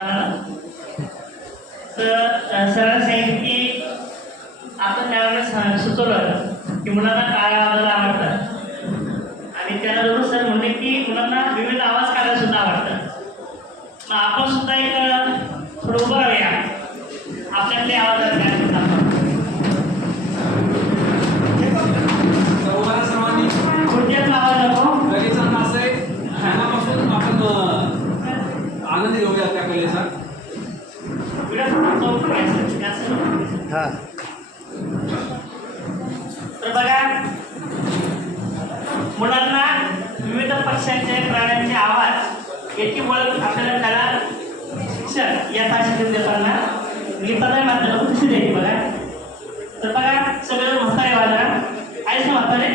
सरांनी सांगितलं की आपण त्यावेळेस सुचवलं की मुलांना टाळ्या वाजायला आवडतात आणि त्याबरोबर सर म्हणले की मुलांना विविध आवाज काढायला सुद्धा आवडतात. मग आपण सुद्धा एक थोडं उभं राहूया आपल्यातले आवाज सर्वांनी पुढच्यातला आवाज नको कलेचा नाच आहे ह्यापासून आपण आनंद घेऊया त्या कलेचा. हां तर बघा मुलांना विविध पक्ष्यांचे प्राण्यांचे आवाज याची ओळख आपल्याला त्याला शिक्षण या तासिकेत देताना गीताला माध्यम कशी द्यायची बघा. तर बघा सगळं म्हातारे वाजा आयचं म्हातारे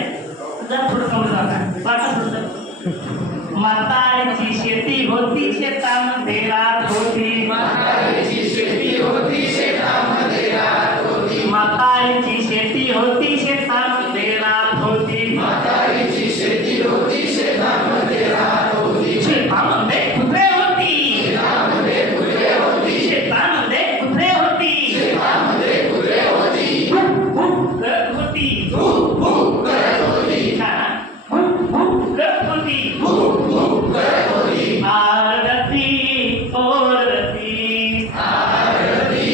जर थोडं कमी जाणार वाटत होतं. म्हातारीची शेती होती शेतामध्ये रात होती. म्हातारीची शेती होती शेतामध्ये रात होती. म्हातारीची शेती होती शेतामध्ये रात होती. म्हातारीची शेती होती शेतामध्ये रात होती. शेतामध्ये कुत्रे होती. शेतामध्ये कुत्रे होती. शेतामध्ये कुत्रे होती. शेतामध्ये कुत्रे होती. भूक करत होती. भूक भूक करत होती. भूक करत होती. भूक भूक करत होती. आरती ओरती आरती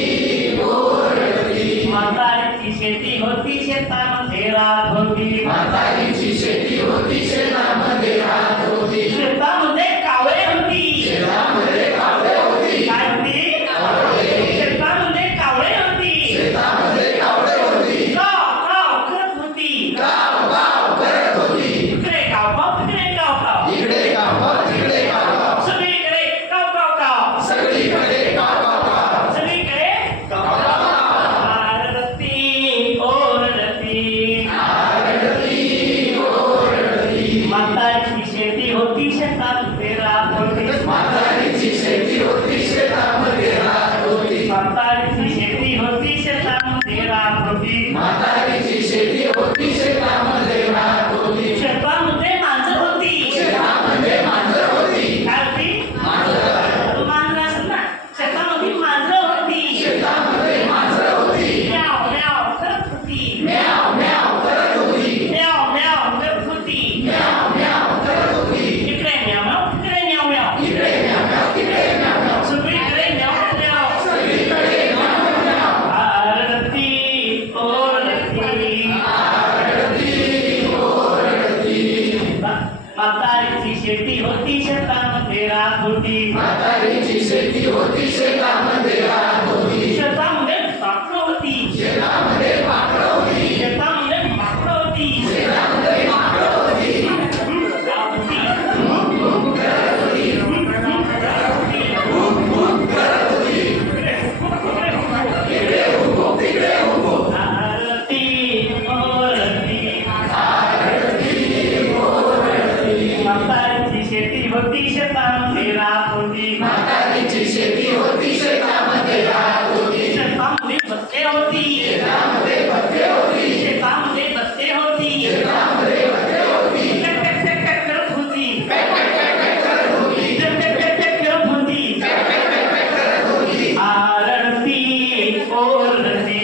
ओरडती. म्हातारीची शेती होती शेतामध्ये रात होती. म्हातारीची शेती होती शेतामध्ये रात होती. शेतामध्ये कावळे होती. शेतामध्ये कावळे होती. काय होती? शेतामध्ये कावळे होती. शेतामध्ये कावळे होती. गाव गाव करत होती. गाव गाव करत होती. इकडे गाव गाव तिकडे गाव गाव इकडे गाव तिकडे गाव सगळीकडे गाव गाव गाव सगळीकडे गाव गाव सगळीकडे आरती ओरडती. म्हातारीची शेती होती शेतामध्ये रात होती. म्हातारीची शेती होती शेतामध्ये रात होती. म्हातारीची शेती होती शेतामध्ये रात होती. म्हातारीची शेती होती शेतामध्ये रात होती. शेतामध्ये मांजर होती. शेतामध्ये मांजर होती. काय होती? मांजर मांजर असेल ना. शेतामध्ये मांजर होती. शेतामध्ये मांजर होती. म्याव म्याव करत होती. म्याव म्याव करत होती. म्याव म्याव करत होती. म्याव म्याव करत होती. इकडे म्याव म्याव तिकडे म्याव म्याव इकडे म्याव म्याव तिकडे म्याव म्याव सगळीकडे म्याव म्याव सगळीकडे म्याव म्याव आरती ओरडती. म्हातारीची शेती होती शेतामध्ये रात होती. म्हातारीची शेती होती शेतामध्ये रात होती. शेतामध्ये पाखरं होती. शेतामध्ये पाखरं होती. शेतामध्ये पाखरं होती. शेतामध्ये पाखरं होती. भूक भूक करत होती. इकडे उभो तिकडे उभो. आरती ओरडती. म्हातारीची शेती होती शेतामध्ये रात होती. म्हातारीची शेती होती शेतामध्ये रात होती. शेतामध्ये बत्ते होती. शेतामध्ये पत्ते होती. शेतामध्ये बत्ते होती. शेतामध्ये पत्ते होती. टक टक टक टक करत होती. पॅक पॅक पॅक पॅक करत होती. टक टक टक टक करत होती. पॅक पॅक पॅक पॅक करत होती. आरती ओरडती.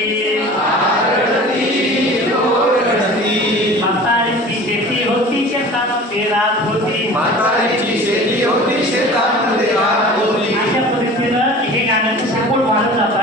म्हातारीची शेती होती शेतामध्ये रात होती. म्हातारीची शेती होती शेतामध्ये रात होती. अशा पद्धतीनं हे गाण्याचं सपोर्ट वाढत जातं.